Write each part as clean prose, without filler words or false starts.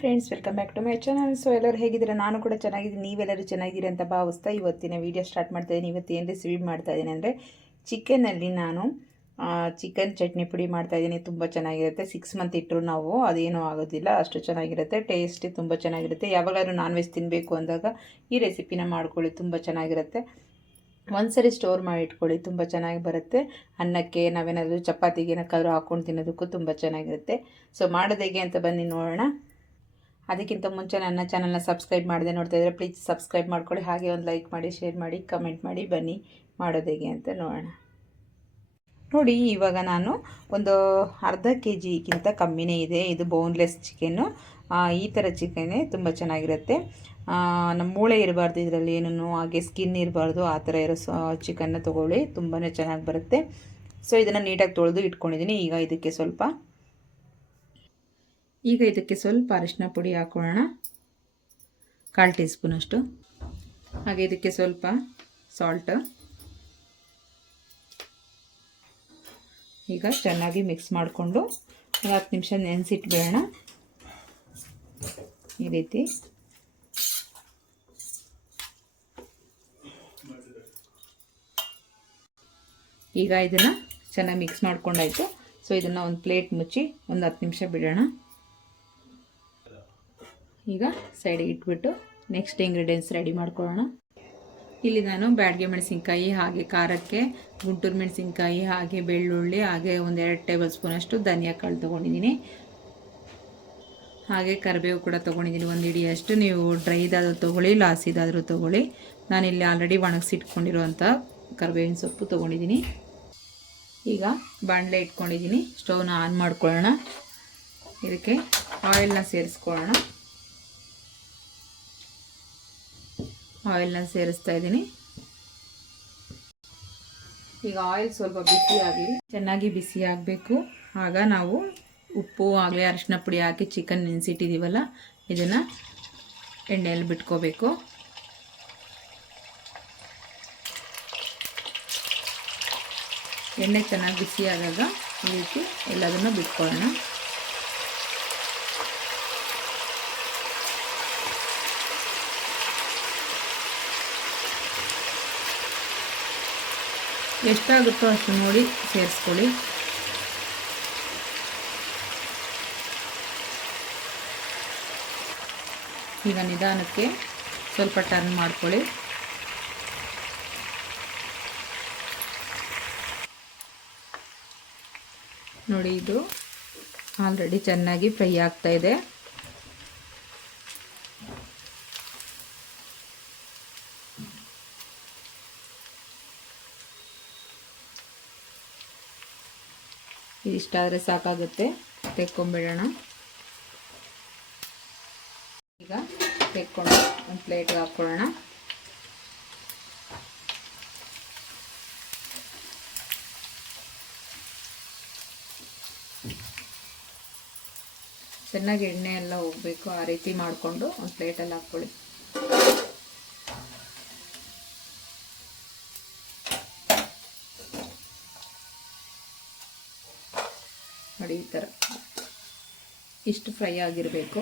Friends, welcome back to my channel. So ಎಲ್ಲರೂ ಹೇಗಿದ್ದೀರಾ? ನಾನು ಕೂಡ ಚೆನ್ನಾಗಿದ್ದೀನಿ. ನೀವೆಲ್ಲರೂ ಚೆನ್ನಾಗಿದ್ದೀರಿ ಅಂತ ಭಾವಿಸ್ತಾ ಇವತ್ತಿನ ವೀಡಿಯೋ ಸ್ಟಾರ್ಟ್ ಮಾಡ್ತಾ ಇದ್ದೀನಿ. ಇವತ್ತು ಏನು ರೆಸಿಪಿ ಮಾಡ್ತಾ ಇದ್ದೀನಿ ಅಂದರೆ ಚಿಕನಲ್ಲಿ ನಾನು ಚಿಕನ್ ಚಟ್ನಿ ಪುಡಿ ಮಾಡ್ತಾ ಇದ್ದೀನಿ. ತುಂಬ ಚೆನ್ನಾಗಿರುತ್ತೆ. 6 ಮಂತ್ ಇಟ್ಟರು ನಾವು ಅದೇನೂ ಆಗೋದಿಲ್ಲ, ಅಷ್ಟು ಚೆನ್ನಾಗಿರುತ್ತೆ. ಟೇಸ್ಟ್ ತುಂಬ ಚೆನ್ನಾಗಿರುತ್ತೆ. ಯಾವಾಗಾದ್ರೂ ನಾನ್ ವೆಜ್ ತಿನ್ನಬೇಕು ಅಂದಾಗ ಈ ರೆಸಿಪಿನ ಮಾಡ್ಕೊಳ್ಳಿ, ತುಂಬ ಚೆನ್ನಾಗಿರುತ್ತೆ. ಒಂದ್ಸರಿ ಸ್ಟೋರ್ ಮಾಡಿ ಇಟ್ಕೊಳ್ಳಿ, ತುಂಬ ಚೆನ್ನಾಗಿ ಬರುತ್ತೆ. ಅನ್ನಕ್ಕೆ ನಾವೇನಾದರೂ ಚಪಾತಿಗೆ ಏನಕ್ಕಾದ್ರೂ ಹಾಕ್ಕೊಂಡು ತಿನ್ನೋದಕ್ಕೂ ತುಂಬ ಚೆನ್ನಾಗಿರುತ್ತೆ. ಸೊ ಮಾಡೋದು ಹೇಗೆ ಅಂತ ಬನ್ನಿ ನೋಡೋಣ. ಅದಕ್ಕಿಂತ ಮುಂಚೆ ನನ್ನ ಚಾನಲ್ನ ಸಬ್ಸ್ಕ್ರೈಬ್ ಮಾಡದೆ ನೋಡ್ತಾ ಇದ್ದರೆ ಪ್ಲೀಸ್ ಸಬ್ಸ್ಕ್ರೈಬ್ ಮಾಡ್ಕೊಳ್ಳಿ. ಹಾಗೆ ಒಂದು ಲೈಕ್ ಮಾಡಿ, ಶೇರ್ ಮಾಡಿ, ಕಮೆಂಟ್ ಮಾಡಿ. ಬನ್ನಿ ಮಾಡೋದು ಹೇಗೆ ಅಂತ ನೋಡೋಣ. ನೋಡಿ, ಇವಾಗ ನಾನು ಒಂದು ಅರ್ಧ kgಗಿಂತ ಕಮ್ಮಿನೇ ಇದೆ. ಇದು ಬೋನ್ಲೆಸ್ ಚಿಕನ್ನು. ಈ ಥರ ಚಿಕನ್ನೇ ತುಂಬ ಚೆನ್ನಾಗಿರುತ್ತೆ. ನಮ್ಮ ಮೂಳೆ ಇರಬಾರ್ದು ಇದರಲ್ಲಿ, ಏನೂ ಹಾಗೆ ಸ್ಕಿನ್ ಇರಬಾರ್ದು, ಆ ಥರ ಇರೋ ಚಿಕನ್ನ ತೊಗೊಳ್ಳಿ, ತುಂಬಾ ಚೆನ್ನಾಗಿ ಬರುತ್ತೆ. ಸೊ ಇದನ್ನು ನೀಟಾಗಿ ತೊಳೆದು ಇಟ್ಕೊಂಡಿದ್ದೀನಿ. ಈಗ ಇದಕ್ಕೆ ಸ್ವಲ್ಪ ಅರಿಶಿನ ಪುಡಿ ಹಾಕೊಳ್ಳೋಣ, 1/4 ಟೀ ಸ್ಪೂನಷ್ಟು. ಹಾಗೆ ಇದಕ್ಕೆ ಸ್ವಲ್ಪ ಸಾಲ್ಟ್. ಈಗ ಚೆನ್ನಾಗಿ ಮಿಕ್ಸ್ ಮಾಡಿಕೊಂಡು 10 ನಿಮಿಷ ನೆನೆಸಿಟ್ಬೇಡ. ಈ ರೀತಿ ಈಗ ಇದನ್ನು ಚೆನ್ನಾಗಿ ಮಿಕ್ಸ್ ಮಾಡ್ಕೊಂಡಾಯಿತು. ಸೊ ಇದನ್ನು ಒಂದು ಪ್ಲೇಟ್ ಮುಚ್ಚಿ ಒಂದು 10 ನಿಮಿಷ ಬಿಡೋಣ. ಈಗ ಸೈಡಿಗೆ ಇಟ್ಬಿಟ್ಟು ನೆಕ್ಸ್ಟ್ ಇಂಗ್ರೀಡಿಯೆಂಟ್ಸ್ ರೆಡಿ ಮಾಡ್ಕೊಳ್ಳೋಣ. ಇಲ್ಲಿ ನಾನು ಬ್ಯಾಡಗೆ ಮೆಣಸಿನ್ಕಾಯಿ, ಹಾಗೆ ಖಾರಕ್ಕೆ ಗುಂಟೂರು ಮೆಣಸಿನ್ಕಾಯಿ, ಹಾಗೆ ಬೆಳ್ಳುಳ್ಳಿ, ಹಾಗೆ 1-2 ಟೇಬಲ್ ಸ್ಪೂನಷ್ಟು ಧನಿಯಾ ಕಾಳು ತೊಗೊಂಡಿದ್ದೀನಿ. ಹಾಗೆ ಕರಿಬೇವು ಕೂಡ ತೊಗೊಂಡಿದ್ದೀನಿ, 1 ಹಿಡಿಯಷ್ಟು. ನೀವು ಡ್ರೈದಾದರೂ ತೊಗೊಳ್ಳಿ, ಇಲ್ಲ ಹಸಿದಾದರೂ ತೊಗೊಳ್ಳಿ. ನಾನಿಲ್ಲಿ ಆಲ್ರೆಡಿ ಒಣಗಿಸಿಟ್ಕೊಂಡಿರೋಂಥ ಕರಿಬೇವಿನ ಸೊಪ್ಪು ತೊಗೊಂಡಿದ್ದೀನಿ. ಈಗ ಬಾಣಲೆ ಇಟ್ಕೊಂಡಿದ್ದೀನಿ, ಸ್ಟವ್ನ ಆನ್ ಮಾಡ್ಕೊಳ್ಳೋಣ. ಇದಕ್ಕೆ ಆಯಿಲ್ನ ಸೇರಿಸ್ಕೊಳ್ಳೋಣ. ಆಯಿಲ್ನ ಸೇರಿಸ್ತಾ ಇದ್ದೀನಿ. ಈಗ ಆಯಿಲ್ ಸ್ವಲ್ಪ ಬಿಸಿ ಆಗಲಿ, ಚೆನ್ನಾಗಿ ಬಿಸಿ ಆಗಬೇಕು. ಆಗ ನಾವು ಉಪ್ಪು ಆಗಲೇ ಅರಿಶಿನ ಪುಡಿ ಹಾಕಿ ಚಿಕನ್ ನೆನೆಸಿಟ್ಟಿದ್ದೀವಲ್ಲ, ಇದನ್ನು ಎಣ್ಣೆಯಲ್ಲಿ ಬಿಟ್ಕೋಬೇಕು. ಎಣ್ಣೆ ಚೆನ್ನಾಗಿ ಬಿಸಿ ಆದಾಗ ಈ ರೀತಿ ಎಲ್ಲದನ್ನು ಬಿಟ್ಕೊಳ್ಳೋಣ. ಎಷ್ಟಾಗುತ್ತೋ ಅಷ್ಟು ನೋಡಿ ಸೇರಿಸ್ಕೊಳ್ಳಿ. ಈಗ ನಿಧಾನಕ್ಕೆ ಸ್ವಲ್ಪ ಟರ್ನ್ ಮಾಡ್ಕೊಳ್ಳಿ. ನೋಡಿ, ಇದು ಆಲ್ರೆಡಿ ಚೆನ್ನಾಗಿ ಫ್ರೈ ಆಗ್ತಾ ಇದೆ. ಇದಿಷ್ಟಾದರೆ ಸಾಕಾಗುತ್ತೆ, ತೆಕ್ಕೊಂಬಿಡೋಣ. ಈಗ ತೆಕ್ಕೊಂಡು ಒಂದು ಪ್ಲೇಟ್ಗೆ ಹಾಕ್ಕೊಳ್ಳೋಣ. ಚೆನ್ನಾಗಿ ಎಣ್ಣೆ ಎಲ್ಲ ಹೋಗಬೇಕು, ಆ ರೀತಿ ಮಾಡಿಕೊಂಡು ಒಂದು ಪ್ಲೇಟಲ್ಲಿ ಹಾಕ್ಕೊಳ್ಳಿ. ನೋಡಿ, ಈ ಥರ ಇಷ್ಟು ಫ್ರೈ ಆಗಿರಬೇಕು.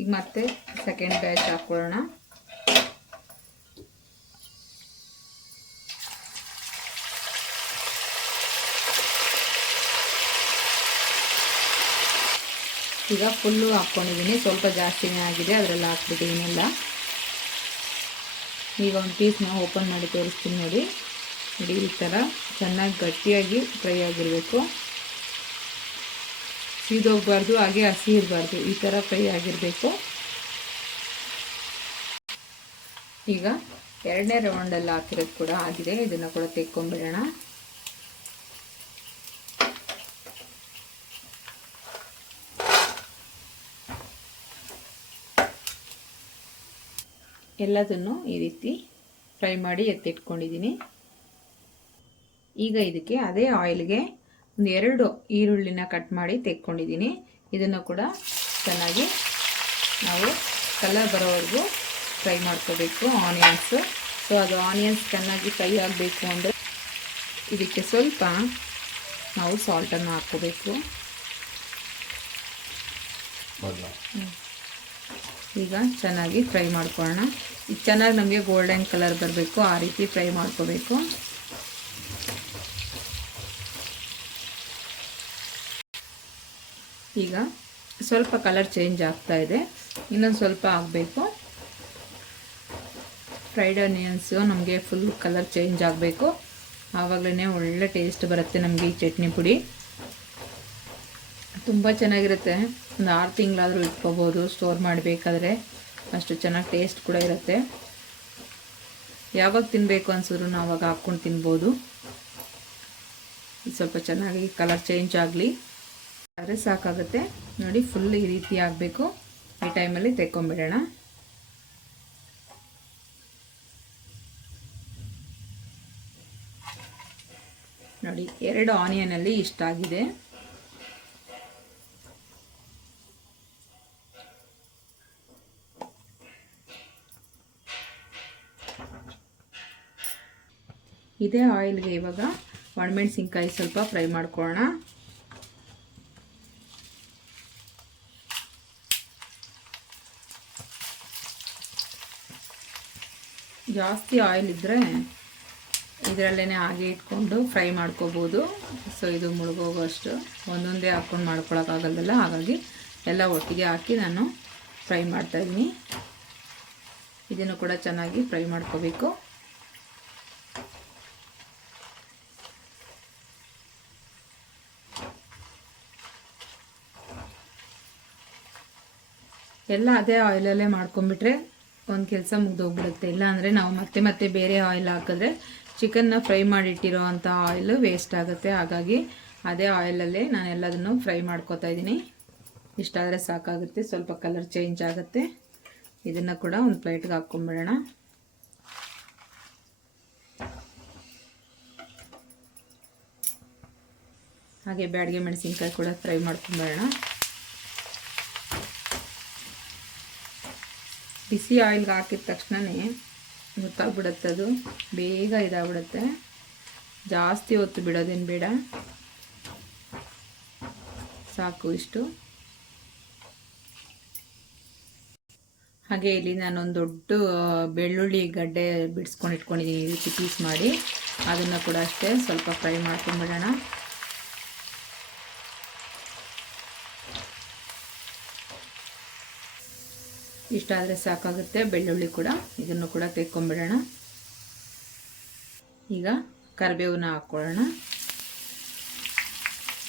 ಈಗ ಮತ್ತೆ ಸೆಕೆಂಡ್ ಬ್ಯಾಚ್ ಹಾಕ್ಕೊಳ್ಳೋಣ. ಈಗ ಫುಲ್ಲು ಹಾಕ್ಕೊಂಡಿದ್ದೀನಿ, ಸ್ವಲ್ಪ ಜಾಸ್ತಿನೇ ಆಗಿದೆ, ಅದರಲ್ಲಿ ಹಾಕ್ಬಿಟ್ಟಿದ್ದೀನೆಲ್ಲ. ಈಗ ಒಂದು ಪೀಸ್ನ ಓಪನ್ ಮಾಡಿ ತೋರಿಸ್ತೀನಿ ನೋಡಿ. ನೋಡಿ, ಈ ಥರ ಚೆನ್ನಾಗಿ ಗಟ್ಟಿಯಾಗಿ ಫ್ರೈ ಆಗಿರಬೇಕು, ಸೀದೋಗಬಾರ್ದು, ಹಾಗೆ ಹಸಿ ಇರಬಾರ್ದು, ಈ ಥರ ಫ್ರೈ ಆಗಿರಬೇಕು. ಈಗ 2ನೇ ರೌಂಡಲ್ಲಿ ಹಾಕಿರೋದು ಕೂಡ ಆಗಿದೆ, ಇದನ್ನು ಕೂಡ ತೆಕ್ಕೊಂಬಿಡೋಣ. ಎಲ್ಲದನ್ನು ಈ ರೀತಿ ಫ್ರೈ ಮಾಡಿ ಎತ್ತಿಟ್ಕೊಂಡಿದ್ದೀನಿ. ಈಗ ಇದಕ್ಕೆ ಅದೇ ಆಯಿಲ್ಗೆ 2 ಈರುಳ್ಳಿನ ಕಟ್ ಮಾಡಿ ತೆಕ್ಕೊಂಡಿದ್ದೀನಿ. ಇದನ್ನು ಕೂಡ ಚೆನ್ನಾಗಿ ನಾವು ಕಲರ್ ಬರೋವರೆಗೂ ಫ್ರೈ ಮಾಡ್ಕೋಬೇಕು, ಆನಿಯನ್ಸ್. ಸೊ ಅದು ಆನಿಯನ್ಸ್ ಚೆನ್ನಾಗಿ ಫ್ರೈ ಆಗಬೇಕು ಅಂದರೆ ಇದಕ್ಕೆ ಸ್ವಲ್ಪ ನಾವು ಸಾಲ್ಟನ್ನು ಹಾಕ್ಕೋಬೇಕು. ಈಗ ಚೆನ್ನಾಗಿ ಫ್ರೈ ಮಾಡ್ಕೊಳ್ಳೋಣ. ಇದು ಚೆನ್ನಾಗಿ ನಮಗೆ ಗೋಲ್ಡನ್ ಕಲರ್ ಬರಬೇಕು, ಆ ರೀತಿ ಫ್ರೈ ಮಾಡ್ಕೋಬೇಕು. ಈಗ ಸ್ವಲ್ಪ ಕಲರ್ ಚೇಂಜ್ ಆಗ್ತಾ ಇದೆ, ಇನ್ನೊಂದು ಸ್ವಲ್ಪ ಆಗಬೇಕು. ಫ್ರೈಡ್ ಆನಿಯನ್ಸು ನಮಗೆ ಫುಲ್ ಕಲರ್ ಚೇಂಜ್ ಆಗಬೇಕು, ಆವಾಗಲೇ ಒಳ್ಳೆ ಟೇಸ್ಟ್ ಬರುತ್ತೆ ನಮಗೆ ಈ ಚಟ್ನಿ ಪುಡಿ. ತುಂಬ ಚೆನ್ನಾಗಿರುತ್ತೆ. ಒಂದು 6 ತಿಂಗಳಾದರೂ ಇಟ್ಕೋಬೋದು ಸ್ಟೋರ್ ಮಾಡಬೇಕಾದ್ರೆ, ಅಷ್ಟು ಚೆನ್ನಾಗಿ ಟೇಸ್ಟ್ ಕೂಡ ಇರುತ್ತೆ. ಯಾವಾಗ ತಿನ್ನಬೇಕು ಅನ್ಸಿದ್ರು ನಾವು ಆವಾಗ ಹಾಕ್ಕೊಂಡು ತಿನ್ಬೋದು. ಸ್ವಲ್ಪ ಚೆನ್ನಾಗಿ ಕಲರ್ ಚೇಂಜ್ ಆಗಲಿ ಆದರೆ ಸಾಕಾಗುತ್ತೆ. ನೋಡಿ, ಫುಲ್ ಈ ರೀತಿ ಆಗಬೇಕು. ಈ ಟೈಮಲ್ಲಿ ತೆಕ್ಕೊಂಬಿಡೋಣ. ನೋಡಿ, 2 ಆನಿಯನಲ್ಲಿ ಇಷ್ಟಾಗಿದೆ. ಇದೇ ಆಯಿಲ್ಗೆ ಇವಾಗ ಒಣಮೆಣಸಿನ್ಕಾಯಿ ಸ್ವಲ್ಪ ಫ್ರೈ ಮಾಡ್ಕೊಳ್ಳೋಣ. ಜಾಸ್ತಿ ಆಯಿಲ್ ಇದ್ದರೆ ಇದರಲ್ಲೇ ಹಾಗೆ ಇಟ್ಕೊಂಡು ಫ್ರೈ ಮಾಡ್ಕೋಬೋದು. ಸೊ ಇದು ಮುಳುಗೋಗೋಷ್ಟು ಒಂದೊಂದೇ ಹಾಕ್ಕೊಂಡು ಮಾಡ್ಕೊಳಕ್ಕಾಗಲ್ಲ, ಹಾಗಾಗಿ ಎಲ್ಲ ಒಟ್ಟಿಗೆ ಹಾಕಿ ನಾನು ಫ್ರೈ ಮಾಡ್ತಾಯಿದ್ದೀನಿ. ಇದನ್ನು ಕೂಡ ಚೆನ್ನಾಗಿ ಫ್ರೈ ಮಾಡ್ಕೋಬೇಕು. ಎಲ್ಲ ಅದೇ ಆಯಿಲಲ್ಲೇ ಮಾಡ್ಕೊಂಬಿಟ್ರೆ ಒಂದು ಕೆಲಸ ಮುಗಿದೋಗ್ಬಿಡುತ್ತೆ. ಇಲ್ಲ ಅಂದರೆ ನಾವು ಮತ್ತೆ ಮತ್ತೆ ಬೇರೆ ಆಯಿಲ್ ಹಾಕಿದ್ರೆ ಚಿಕನ್ನ ಫ್ರೈ ಮಾಡಿಟ್ಟಿರೋ ಅಂಥ ಆಯಿಲ್ ವೇಸ್ಟ್ ಆಗುತ್ತೆ. ಹಾಗಾಗಿ ಅದೇ ಆಯಿಲಲ್ಲೇ ನಾನು ಎಲ್ಲದನ್ನು ಫ್ರೈ ಮಾಡ್ಕೋತಾ ಇದ್ದೀನಿ. ಇಷ್ಟಾದರೆ ಸಾಕಾಗುತ್ತೆ. ಸ್ವಲ್ಪ ಕಲರ್ ಚೇಂಜ್ ಆಗುತ್ತೆ. ಇದನ್ನು ಕೂಡ ಒಂದು ಪ್ಲೇಟ್ಗೆ ಹಾಕ್ಕೊಂಬಿಡೋಣ. ಹಾಗೆ ಬ್ಯಾಡಗೆ ಮೆಣಸಿನ್ಕಾಯಿ ಕೂಡ ಫ್ರೈ ಮಾಡ್ಕೊಂಬಿಡೋಣ. ಬಿಸಿ ಆಯಿಲ್ಗೆ ಹಾಕಿದ ತಕ್ಷಣವೇ ಗೊತ್ತಾಗ್ಬಿಡುತ್ತೆ, ಅದು ಬೇಗ ಇದಾಗ್ಬಿಡುತ್ತೆ. ಜಾಸ್ತಿ ಹೊತ್ತು ಬಿಡೋದೇನು ಬೇಡ, ಸಾಕು ಇಷ್ಟು. ಹಾಗೆ ಇಲ್ಲಿ ನಾನೊಂದು ದೊಡ್ಡ ಬೆಳ್ಳುಳ್ಳಿ ಗಡ್ಡೆ ಬಿಡಿಸ್ಕೊಂಡು ಇಟ್ಕೊಂಡಿದ್ದೀನಿ, ಈ ರೀತಿ ಪೀಸ್ ಮಾಡಿ. ಅದನ್ನು ಕೂಡ ಅಷ್ಟೇ ಸ್ವಲ್ಪ ಫ್ರೈ ಮಾಡ್ಕೊಂಡ್ಬಿಡೋಣ. ಇಷ್ಟಾದರೆ ಸಾಕಾಗುತ್ತೆ. ಬೆಳ್ಳುಳ್ಳಿ ಕೂಡ ಇದನ್ನು ಕೂಡ ತೆಕ್ಕೊಂಬಿಡೋಣ. ಈಗ ಕರಿಬೇವನ್ನ ಹಾಕ್ಕೊಳ್ಳೋಣ.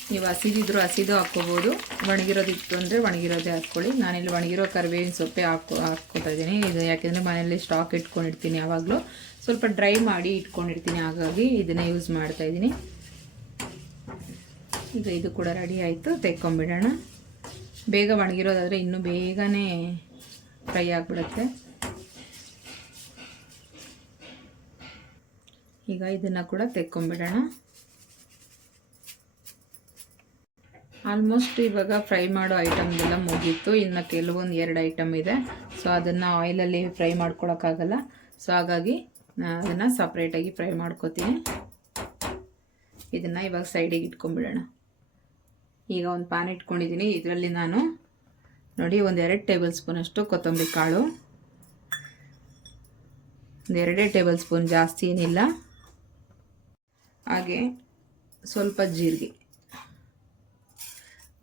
ನೀವು ಹಸಿದಿದ್ರು ಹಸಿದು ಹಾಕ್ಕೋಬೋದು, ಒಣಗಿರೋದಿತ್ತು ಅಂದರೆ ಒಣಗಿರೋದೇ ಹಾಕ್ಕೊಳ್ಳಿ. ನಾನಿಲ್ಲಿ ಒಣಗಿರೋ ಕರಿಬೇವಿನ ಸೊಪ್ಪೆ ಹಾಕ್ಕೊತಾ ಇದ್ದೀನಿ. ಇದು ಯಾಕೆಂದರೆ ಮನೆಯಲ್ಲಿ ಸ್ಟಾಕ್ ಇಟ್ಕೊಂಡಿರ್ತೀನಿ, ಯಾವಾಗಲೂ ಸ್ವಲ್ಪ ಡ್ರೈ ಮಾಡಿ ಇಟ್ಕೊಂಡಿರ್ತೀನಿ, ಹಾಗಾಗಿ ಇದನ್ನೇ ಯೂಸ್ ಮಾಡ್ತಾಯಿದ್ದೀನಿ. ಈಗ ಇದು ಕೂಡ ರೆಡಿ ಆಯಿತು, ತೆಕ್ಕೊಂಬಿಡೋಣ. ಬೇಗ ಒಣಗಿರೋದಾದರೆ ಇನ್ನೂ ಬೇಗನೆ ಫ್ರೈ ಆಗಿಬಿಡುತ್ತೆ. ಈಗ ಇದನ್ನು ಕೂಡ ತೆಕ್ಕೊಂಬಿಡೋಣ. ಆಲ್ಮೋಸ್ಟ್ ಇವಾಗ ಫ್ರೈ ಮಾಡೋ ಐಟಮ್ದೆಲ್ಲ ಮುಗೀತು. ಇನ್ನು ಕೆಲವೊಂದು 2 ಐಟಮ್ ಇದೆ. ಸೊ ಅದನ್ನು ಆಯಿಲಲ್ಲಿ ಫ್ರೈ ಮಾಡ್ಕೊಳಕ್ಕಾಗಲ್ಲ. ಸೊ ಹಾಗಾಗಿ ನಾನು ಅದನ್ನು ಸಪ್ರೇಟಾಗಿ ಫ್ರೈ ಮಾಡ್ಕೋತೀನಿ. ಇದನ್ನು ಇವಾಗ ಸೈಡಿಗೆ ಇಟ್ಕೊಂಡ್ಬಿಡೋಣ. ಈಗ ಒಂದು ಪ್ಯಾನ್ ಇಟ್ಕೊಂಡಿದ್ದೀನಿ. ಇದರಲ್ಲಿ ನಾನು ನೋಡಿ ಒಂದು 2 ಟೇಬಲ್ ಸ್ಪೂನಷ್ಟು ಕೊತ್ತಂಬರಿ ಕಾಳು, ಒಂದು 2 ಟೇಬಲ್ ಸ್ಪೂನ್, ಜಾಸ್ತಿ ಏನಿಲ್ಲ. ಹಾಗೆ ಸ್ವಲ್ಪ ಜೀರಿಗೆ,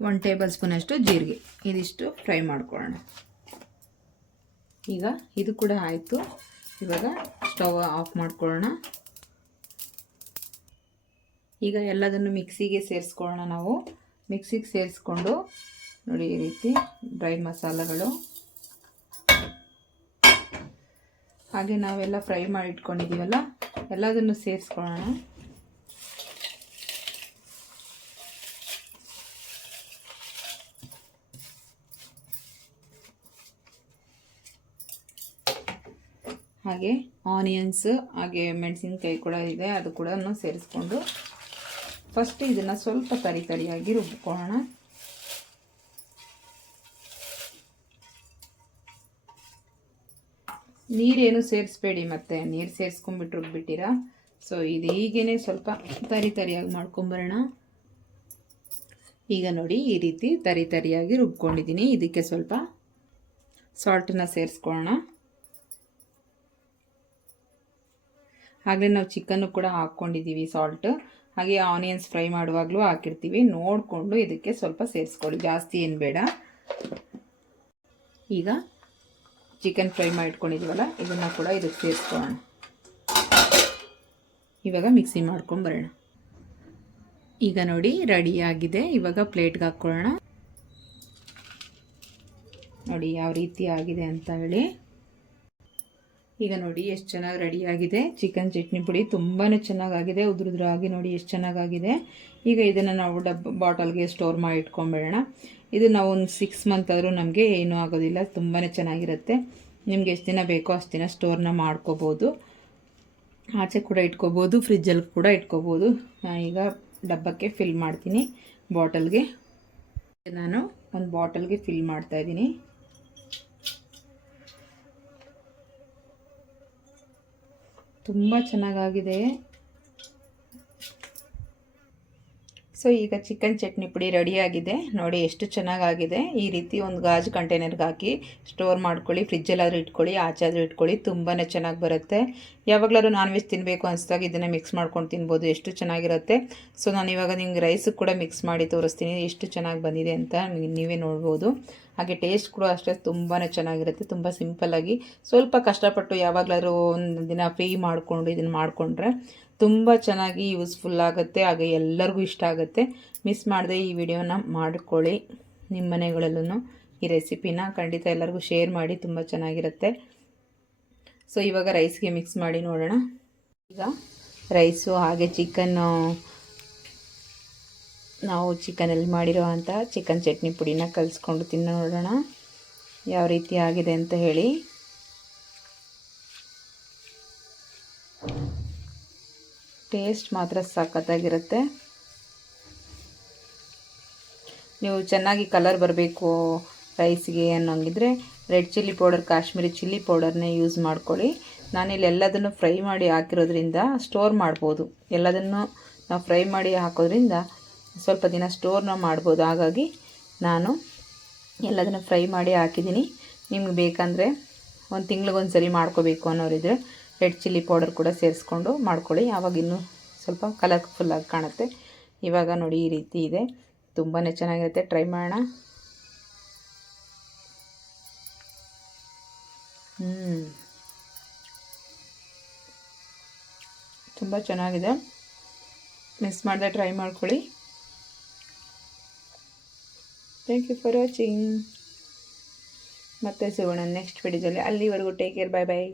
1 ಟೇಬಲ್ ಸ್ಪೂನಷ್ಟು ಜೀರಿಗೆ, ಇದಿಷ್ಟು ಫ್ರೈ ಮಾಡ್ಕೊಳ್ಳೋಣ. ಈಗ ಇದು ಕೂಡ ಆಯಿತು. ಇವಾಗ ಸ್ಟವ್ ಆಫ್ ಮಾಡ್ಕೊಳ್ಳೋಣ. ಈಗ ಎಲ್ಲದನ್ನು ಮಿಕ್ಸಿಗೆ ಸೇರಿಸ್ಕೊಳ್ಳೋಣ. ನಾವು ಮಿಕ್ಸಿಗೆ ಸೇರಿಸ್ಕೊಂಡು ನೋಡಿ, ಈ ರೀತಿ ಡ್ರೈ ಮಸಾಲೆಗಳು, ಹಾಗೆ ನಾವೆಲ್ಲ ಫ್ರೈ ಮಾಡಿ ಇಟ್ಕೊಂಡಿದ್ದೀವಲ್ಲ ಎಲ್ಲದನ್ನು ಸೇರಿಸ್ಕೊಳ್ಳೋಣ. ಹಾಗೆ ಆನಿಯನ್ಸ್, ಹಾಗೆ ಮೆಣಸಿನ್ಕಾಯಿ ಕೂಡ ಇದೆ, ಅದು ಕೂಡ ಸೇರಿಸ್ಕೊಂಡು ಫಸ್ಟ್ ಇದನ್ನು ಸ್ವಲ್ಪ ತರಿಯಾಗಿ ರುಬ್ಕೊಳ್ಳೋಣ. ನೀರೇನು ಸೇರಿಸ್ಬೇಡಿ, ಮತ್ತೆ ನೀರು ಸೇರಿಸ್ಕೊಂಡ್ಬಿಟ್ಟು ರುಬ್ಬಿಟ್ಟಿರಾ. ಸೊ ಇದು ಹೀಗೇ ಸ್ವಲ್ಪ ತರಿಯಾಗಿ ಮಾಡ್ಕೊಂಬರೋಣ. ಈಗ ನೋಡಿ ಈ ರೀತಿ ತರಿಯಾಗಿ ರುಬ್ಕೊಂಡಿದ್ದೀನಿ. ಇದಕ್ಕೆ ಸ್ವಲ್ಪ ಸಾಲ್ಟನ್ನು ಸೇರಿಸ್ಕೊಳ್ಳೋಣ. ಹಾಗೆ ನಾವು ಚಿಕನ್ನು ಕೂಡ ಹಾಕ್ಕೊಂಡಿದ್ದೀವಿ ಸಾಲ್ಟ್. ಹಾಗೆ ಆನಿಯನ್ಸ್ ಫ್ರೈ ಮಾಡುವಾಗಲೂ ಹಾಕಿರ್ತೀವಿ. ನೋಡಿಕೊಂಡು ಇದಕ್ಕೆ ಸ್ವಲ್ಪ ಸೇರಿಸ್ಕೊಳ್ಳಿ, ಜಾಸ್ತಿ ಏನು ಬೇಡ. ಈಗ ಚಿಕನ್ ಫ್ರೈ ಮಾಡಿಟ್ಕೊಂಡಿದ್ದೀವಲ್ಲ ಇದನ್ನು ಕೂಡ ಇದಕ್ಕೆ ಸೇರಿಸ್ಕೊಳ್ಳೋಣ. ಇವಾಗ ಮಿಕ್ಸಿ ಮಾಡ್ಕೊಂಬರೋಣ. ಈಗ ನೋಡಿ ರೆಡಿಯಾಗಿದೆ. ಇವಾಗ ಪ್ಲೇಟ್ಗೆ ಹಾಕ್ಕೊಳ್ಳೋಣ. ನೋಡಿ ಯಾವ ರೀತಿ ಆಗಿದೆ ಅಂತ ಹೇಳಿ. ಈಗ ನೋಡಿ ಎಷ್ಟು ಚೆನ್ನಾಗಿ ರೆಡಿಯಾಗಿದೆ. ಚಿಕನ್ ಚಟ್ನಿ ಪುಡಿ ತುಂಬಾ ಚೆನ್ನಾಗಾಗಿದೆ. ಉದುರುದ್ರಾಗಿ ನೋಡಿ ಎಷ್ಟು ಚೆನ್ನಾಗಾಗಿದೆ. ಈಗ ಇದನ್ನು ನಾವು ಬಾಟಲ್ಗೆ ಸ್ಟೋರ್ ಮಾಡಿ ಇಟ್ಕೊಂಬೇಡೋಣ. ಇದು ನಾವು ಒಂದು 6 ಮಂತ್ ಆದರೂ ನಮಗೆ ಏನೂ ಆಗೋದಿಲ್ಲ. ತುಂಬಾ ಚೆನ್ನಾಗಿರುತ್ತೆ. ನಿಮ್ಗೆ ಎಷ್ಟು ದಿನ ಬೇಕೋ ಅಷ್ಟು ದಿನ ಸ್ಟೋರ್ನ ಮಾಡ್ಕೋಬೋದು. ಆಚೆ ಕೂಡ ಇಟ್ಕೋಬೋದು, ಫ್ರಿಜ್ಜಲ್ಲಿ ಕೂಡ ಇಟ್ಕೋಬೋದು. ಈಗ ಡಬ್ಬಕ್ಕೆ ಫಿಲ್ ಮಾಡ್ತೀನಿ. ಬಾಟಲ್ಗೆ ನಾನು ಒಂದು ಬಾಟಲ್ಗೆ ಫಿಲ್ ಮಾಡ್ತಾಯಿದ್ದೀನಿ. ತುಂಬ ಚೆನ್ನಾಗಾಗಿದೆ. ಸೊ ಈಗ ಚಿಕನ್ ಚಟ್ನಿ ಪುಡಿ ರೆಡಿಯಾಗಿದೆ. ನೋಡಿ ಎಷ್ಟು ಚೆನ್ನಾಗಾಗಿದೆ. ಈ ರೀತಿ ಒಂದು ಗಾಜು ಕಂಟೈನರ್ಗೆ ಹಾಕಿ ಸ್ಟೋರ್ ಮಾಡ್ಕೊಳ್ಳಿ. ಫ್ರಿಜ್ಜಲ್ಲಾದರೂ ಇಟ್ಕೊಳ್ಳಿ, ಆಚೆ ಆದರೂ ಇಟ್ಕೊಳ್ಳಿ. ತುಂಬಾ ಚೆನ್ನಾಗಿ ಬರುತ್ತೆ. ಯಾವಾಗಲಾದ್ರೂ ನಾನ್ ವೆಜ್ ತಿನ್ನಬೇಕು ಅನಿಸಿದಾಗ ಇದನ್ನು ಮಿಕ್ಸ್ ಮಾಡ್ಕೊಂಡು ತಿನ್ಬೋದು. ಎಷ್ಟು ಚೆನ್ನಾಗಿರುತ್ತೆ. ಸೊ ನಾನು ಇವಾಗ ನಿಮ್ಗೆ ರೈಸು ಕೂಡ ಮಿಕ್ಸ್ ಮಾಡಿ ತೋರಿಸ್ತೀನಿ ಎಷ್ಟು ಚೆನ್ನಾಗಿ ಬಂದಿದೆ ಅಂತ ನೀವೇ ನೋಡ್ಬೋದು. ಹಾಗೆ ಟೇಸ್ಟ್ ಕೂಡ ಅಷ್ಟೇ ತುಂಬಾ ಚೆನ್ನಾಗಿರುತ್ತೆ. ತುಂಬ ಸಿಂಪಲ್ಲಾಗಿ ಸ್ವಲ್ಪ ಕಷ್ಟಪಟ್ಟು ಯಾವಾಗಲಾದ್ರೂ ಒಂದು ದಿನ ಫ್ರೀ ಮಾಡಿಕೊಂಡು ಇದನ್ನು ಮಾಡಿಕೊಂಡ್ರೆ ತುಂಬ ಚೆನ್ನಾಗಿ ಯೂಸ್ಫುಲ್ ಆಗುತ್ತೆ. ಹಾಗೆ ಎಲ್ಲರಿಗೂ ಇಷ್ಟ ಆಗುತ್ತೆ. ಮಿಸ್ ಮಾಡದೆ ಈ ವಿಡಿಯೋನ ಮಾಡ್ಕೊಳ್ಳಿ. ನಿಮ್ಮ ಮನೆಗಳಲ್ಲೂ ಈ ರೆಸಿಪಿನ ಖಂಡಿತ ಎಲ್ಲರಿಗೂ ಶೇರ್ ಮಾಡಿ. ತುಂಬ ಚೆನ್ನಾಗಿರುತ್ತೆ. ಸೊ ಇವಾಗ ರೈಸ್ಗೆ ಮಿಕ್ಸ್ ಮಾಡಿ ನೋಡೋಣ. ಈಗ ರೈಸು ಹಾಗೆ ಚಿಕನ್ನು, ನಾವು ಚಿಕನಲ್ಲಿ ಮಾಡಿರೋ ಅಂಥ ಚಿಕನ್ ಚಟ್ನಿ ಪುಡಿನ ಕಲಿಸ್ಕೊಂಡು ತಿನ್ನೋ ನೋಡೋಣ ಯಾವ ರೀತಿ ಆಗಿದೆ ಅಂತ ಹೇಳಿ. ಟೇಸ್ಟ್ ಮಾತ್ರ ಸಖತ್ತಾಗಿರುತ್ತೆ. ನೀವು ಚೆನ್ನಾಗಿ ಕಲರ್ ಬರಬೇಕು ರೈಸ್ಗೆ ಅನ್ನೋಂಗಿದ್ರೆ red chilli powder, Kashmiri chilli ಪೌಡರ್ನೇ ಯೂಸ್ ಮಾಡ್ಕೊಳ್ಳಿ. ನಾನಿಲ್ಲಿ ಎಲ್ಲದನ್ನು ಫ್ರೈ ಮಾಡಿ ಹಾಕಿರೋದ್ರಿಂದ ಸ್ಟೋರ್ ಮಾಡ್ಬೋದು. ಎಲ್ಲದನ್ನು ನಾವು ಫ್ರೈ ಮಾಡಿ ಹಾಕೋದ್ರಿಂದ ಸ್ವಲ್ಪ ದಿನ ಸ್ಟೋರ್ನ ಮಾಡ್ಬೋದು. ಹಾಗಾಗಿ ನಾನು ಎಲ್ಲದನ್ನು ಫ್ರೈ ಮಾಡಿ ಹಾಕಿದ್ದೀನಿ. ನಿಮ್ಗೆ ಬೇಕಂದರೆ ಒಂದು ತಿಂಗ್ಳಿಗೊಂದು ಸರಿ ಮಾಡ್ಕೋಬೇಕು ಅನ್ನೋರಿದ್ರೆ ರೆಡ್ ಚಿಲ್ಲಿ ಪೌಡರ್ ಕೂಡ ಸೇರಿಸ್ಕೊಂಡು ಮಾಡ್ಕೊಳ್ಳಿ. ಆವಾಗ ಇನ್ನೂ ಸ್ವಲ್ಪ ಕಲರ್ಫುಲ್ಲಾಗಿ ಕಾಣುತ್ತೆ. ಇವಾಗ ನೋಡಿ ಈ ರೀತಿ ಇದೆ. ತುಂಬಾ ಚೆನ್ನಾಗಿರುತ್ತೆ. ಟ್ರೈ ಮಾಡೋಣ. ತುಂಬ ಚೆನ್ನಾಗಿದೆ. ಮಿಸ್ ಮಾಡದೆ ಟ್ರೈ ಮಾಡ್ಕೊಳ್ಳಿ. Thank you for watching. ಮತ್ತೆ ಸಿಗೋಣ ನೆಕ್ಸ್ಟ್ ವಿಡಿಯೋದಲ್ಲಿ. ಅಲ್ಲಿವರೆಗೂ ಟೇಕ್ ಕೇರ್. ಬಾಯ್ ಬಾಯ್.